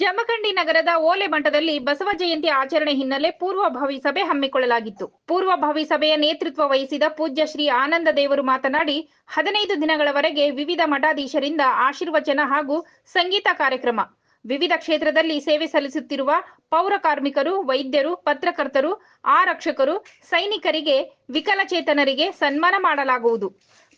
ಜಮಖಂಡಿ ನಗರದ ಓಲೆ ಮಠದಲ್ಲಿ ಬಸವ ಜಯಂತಿ ಆಚರಣೆ ಹಿನ್ನೆಲೆ ಪೂರ್ವಭಾವಿ ಸಭೆ ಹಮ್ಮಿಕೊಳ್ಳಲಾಗಿತ್ತು. ಪೂರ್ವಭಾವಿ ಸಭೆಯ ನೇತೃತ್ವ ವಹಿಸಿದ ಪೂಜ್ಯ ಶ್ರೀ ಆನಂದ ದೇವರು ಮಾತನಾಡಿ, ಹದಿನೈದು ದಿನಗಳವರೆಗೆ ವಿವಿಧ ಮಠಾಧೀಶರಿಂದ ಆಶೀರ್ವಚನ ಹಾಗೂ ಸಂಗೀತ ಕಾರ್ಯಕ್ರಮ. ವಿವಿಧ ಕ್ಷೇತ್ರದಲ್ಲಿ ಸೇವೆ ಸಲ್ಲಿಸುತ್ತಿರುವ ಪೌರ ಕಾರ್ಮಿಕರು, ವೈದ್ಯರು, ಪತ್ರಕರ್ತರು, ಆರಕ್ಷಕರು, ಸೈನಿಕರಿಗೆ ವಿಕಲಚೇತನರಿಗೆ ಸನ್ಮಾನ ಮಾಡಲಾಗುವುದು.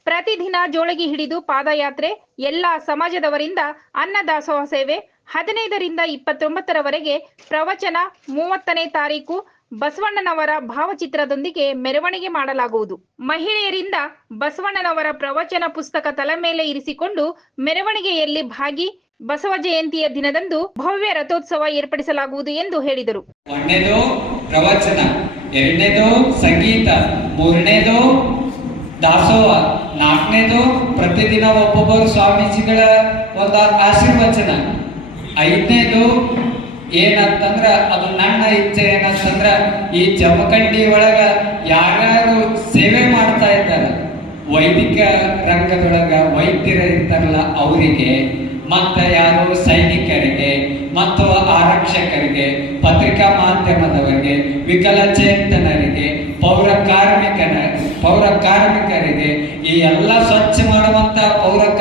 ಪ್ರತಿದಿನ ಜೋಳಗಿ ಹಿಡಿದು ಪಾದಯಾತ್ರೆ, ಎಲ್ಲಾ ಸಮಾಜದವರಿಂದ ಅನ್ನದಾಸೋಹ ಸೇವೆ ಹದಿನೈದರಿಂದ ಇಪ್ಪತ್ತೊಂಬತ್ತರವರೆಗೆ ಪ್ರವಚನ ಮೂವತ್ತನೇ ತಾರೀಕು ಬಸವಣ್ಣನವರ ಭಾವಚಿತ್ರದೊಂದಿಗೆ ಮೆರವಣಿಗೆ ಮಾಡಲಾಗುವುದು. ಮಹಿಳೆಯರಿಂದ ಬಸವಣ್ಣನವರ ಪ್ರವಚನ ಪುಸ್ತಕ ತಲೆ ಮೇಲೆ ಇರಿಸಿಕೊಂಡು ಮೆರವಣಿಗೆಯಲ್ಲಿ ಭಾಗಿ ಬಸವ ಜಯಂತಿಯ ದಿನದಂದು ಭವ್ಯ ರಥೋತ್ಸವ ಏರ್ಪಡಿಸಲಾಗುವುದು ಎಂದು ಹೇಳಿದರು. ಒಂದನೇದು ಪ್ರವಚನ, ಎರಡನೇದು ಸಂಗೀತ, ಮೂರನೇದು ದಾಸೋಹ, ನಾಲ್ಕನೇದು ಪ್ರತಿದಿನ ಒಬ್ಬೊಬ್ಬರು ಸ್ವಾಮೀಜಿಗಳ ಒಂದು ಆಶೀರ್ವಚನ. ಐದನೇದು ಏನಂತಂದ್ರ, ಅದು ನನ್ನ ಇಚ್ಛೆ ಏನಂತಂದ್ರ, ಈ ಜಮಖಂಡಿ ಒಳಗ ಯಾರ್ಯಾರು ಸೇವೆ ಮಾಡ್ತಾ ಇದ್ದಾರೆ, ವೈದಿಕ ರಂಗದೊಳಗ ವೈದ್ಯರ ಇರ್ತಾರಲ್ಲ ಅವರಿಗೆ, ಮತ್ತು ಯಾರು ಸೈನಿಕರಿಗೆ, ಮತ್ತು ಆರಕ್ಷಕರಿಗೆ, ಪತ್ರಿಕಾ ಮಾಧ್ಯಮದವರಿಗೆ, ವಿಕಲಚೇತನರಿಗೆ, ಪೌರ ಕಾರ್ಮಿಕನ, ಪೌರ ಕಾರ್ಮಿಕರಿಗೆ, ಈ ಎಲ್ಲ ಸ್ವಚ್ಛ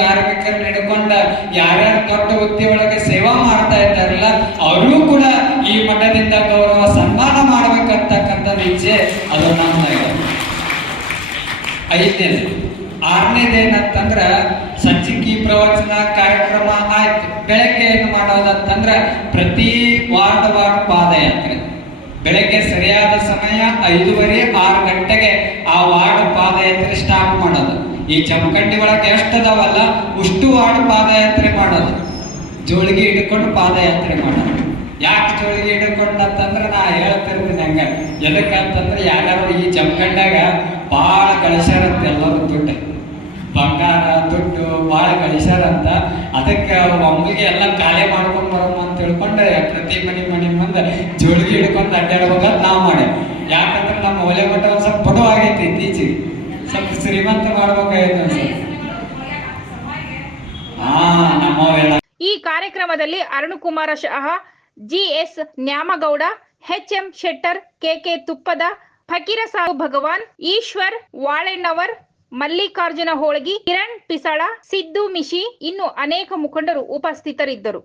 ಕಾರ್ಮಿಕರನ್ನ ಹಿಡ್ಕೊಂಡ ಯಾರ್ಯಾರು ದೊಡ್ಡ ವೃತ್ತಿ ಒಳಗೆ ಸೇವಾ ಮಾಡ್ತಾ ಇದ್ದಾರಲ್ಲ, ಅವರು ಕೂಡ ಈ ಮಠದಿಂದ ಗೌರವ ಸನ್ಮಾನ ಮಾಡ್ಬೇಕಂತಕ್ಕಂಥ ಇಚ್ಛೆ ಅದು ನಮ್ಮ ಐದನೇದು ಆರನೇದು ಏನಂತಂದ್ರ ಸಂಚಿಕಿ ಪ್ರವಚನ ಕಾರ್ಯಕ್ರಮ ಆಯ್ತು. ಬೆಳಗ್ಗೆ ಏನು ಮಾಡೋದಂತಂದ್ರ ಪ್ರತಿ ವಾರ್ಡ್ ವಾರ ಪಾದಯಾತ್ರೆ. ಬೆಳಗ್ಗೆ ಸರಿಯಾದ ಸಮಯ ಐದೂವರೆ ಆರು ಗಂಟೆಗೆ ಆ ವಾರ್ಡ್ ಪಾದಯಾತ್ರೆ ಈ ಜಮಖಂಡಿ ಒಳಗೆ ಎಷ್ಟು ಅದಾವಲ್ಲ ಉಷ್ಟು ಹಾಡು ಪಾದಯಾತ್ರೆ ಮಾಡೋದು. ಜೋಳಿಗೆ ಹಿಡ್ಕೊಂಡು ಪಾದಯಾತ್ರೆ ಮಾಡೋದು. ಯಾಕೆ ಜೋಳಿಗೆ ಹಿಡ್ಕೊಂಡು ಅಂತಂದ್ರೆ ನಾ ಹೇಳ್ತಿರ್ತೀನಿ ಹಂಗ ಎದಕ್ಕಂತಂದ್ರೆ ಯಾರ್ಯಾರು ಈ ಚಮಕಂಡಾಗ ಭಾಳ ಗಳಿಸ್ಯಾರಂತ ಎಲ್ಲರೂ ದುಡ್ಡು. ಬಂಗಾರ, ದುಡ್ಡು ಭಾಳ ಗಳಿಸ್ಯಾರಂತ ಅದಕ್ಕೆ ಒಮ್ಮಿಗೆ ಎಲ್ಲ ಖಾಲಿ ಮಾಡ್ಕೊಂಡು ಬರಮ್ಮ ಅಂತ ತಿಳ್ಕೊಂಡು. ಪ್ರತಿ ಮನೆ ಮನೆ ಮುಂದೆ ಜೋಳಿಗೆ ಹಿಡ್ಕೊಂಡು ಅಡ್ಡಾಡ್ಬೇಕಂತ ನಾವು ಮಾಡಿ ಯಾಕಂದ್ರೆ ನಮ್ಮ ಒಲೆ ಮಠ ಶ್ರೀಮಂತ ಈ ಕಾರ್ಯಕ್ರಮದಲ್ಲಿ Arunakumara Shaha, G S Nyamagouda M Shettar, K K Tuppada, Fakira Sahu ಭಗವಾನ್, ಈಶ್ವರ್ ವಾಳೆಣ್ಣವರ್, ಮಲ್ಲಿಕಾರ್ಜುನ ಹೋಳಗಿ, ಕಿರಣ್ ಪಿಸಳ, ಸಿದ್ದು ಮಿಶಿ ಇನ್ನು ಅನೇಕ ಮುಖಂಡರು ಉಪಸ್ಥಿತರಿದ್ದರು.